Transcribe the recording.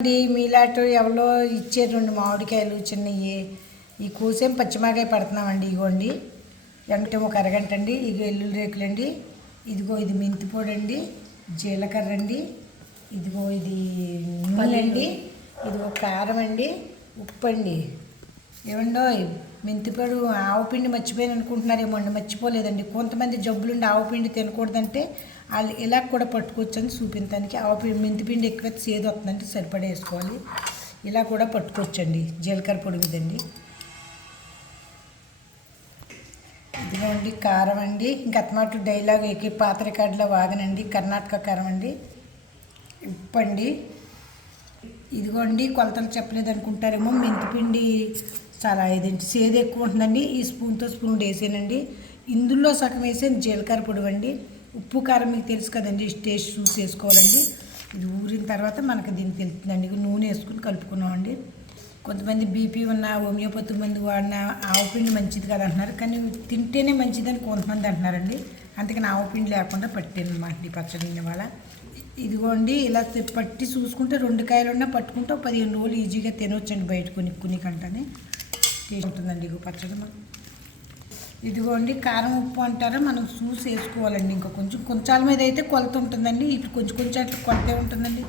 మీలాంటి ఎవరో ఇచ్చే 2 మామిడికాయలు చిన్నవి ఈ కూసేం పచ్చిమిరకాయ పడుతున్నామండి. ఇగోండి ఎంటేమో ఒక అరగంట అండి. ఇగో ఎల్లుల్లి రేకులు అండి. ఇదిగో ఇది మెంతి పొడి అండి, జీలకర్ర అండి, ఇదిగో ఇది నూనె అండి, ఇదిగో కారం అండి, ఉప్పు అండి. ఏమండో మెంతిపొడి ఆవు పిండి మర్చిపోయాను అనుకుంటున్నారేమో అండి. మర్చిపోలేదండి. కొంతమంది జబ్బులుండి ఆవు పిండి తినకూడదంటే వాళ్ళు ఇలా కూడా పట్టుకోవచ్చని చూపించడానికి. ఆవు పిండి మెంతిపిండి ఎక్కువ సేదు వస్తుందంటే సరిపడా వేసుకోవాలి. ఇలా కూడా పట్టుకోవచ్చండి. జీలకర్ర పొడి మీదండి. ఇదిగోండి కారం అండి. ఇంకా అత్తమాట డైలాగ్ ఎక్కి పాత రికార్డులో వాగనండి. కర్ణాటక కారం అండి, ఉప్పు అండి. ఇదిగోండి కొలతలు చెప్పలేదు అనుకుంటారేమో. మెంతిపిండి చాలా ఇదేంటి సేదు ఎక్కువ ఉంటుందండి. ఈ స్పూన్తో స్పూన్ వేసానండి. ఇందులో సగం వేసాను జీలకర్ర పొడి అండి. ఉప్పు కారం మీకు తెలుసు కదండి, టేస్ట్ చూసి వేసుకోవాలండి. ఇది ఊరిన తర్వాత మనకు దీనికి తెలుస్తుందండి. నూనె వేసుకుని కలుపుకున్నామండి. కొంతమంది బీపీ ఉన్న హోమియోపతి మందు వాడిన ఆవు పిండి మంచిది కదా అంటున్నారు, కానీ తింటేనే మంచిదని కొంతమంది అంటున్నారండి. అందుకని ఆవు పిండి లేకుండా పట్టాను అన్నమాట ఈ పచ్చడి ఇవాళ. ఇదిగోండి ఇలా పట్టి చూసుకుంటే 2 కాయలు ఉన్నా పట్టుకుంటే 15 రోజులు ఈజీగా తినవచ్చండి. బయట కొనుక్కుని కంటనే టేస్ట్ ఉంటుందండి. ఇగో పచ్చడి ఇదిగోండి కారం ఉప్పు అంటారా, మనం చూసి వేసుకోవాలండి. ఇంకా కొంచెం కొంచాల మీద అయితే కొలత ఉంటుందండి. ఇటు కొంచెం కొంచెం అట్లా కొలతే ఉంటుందండి.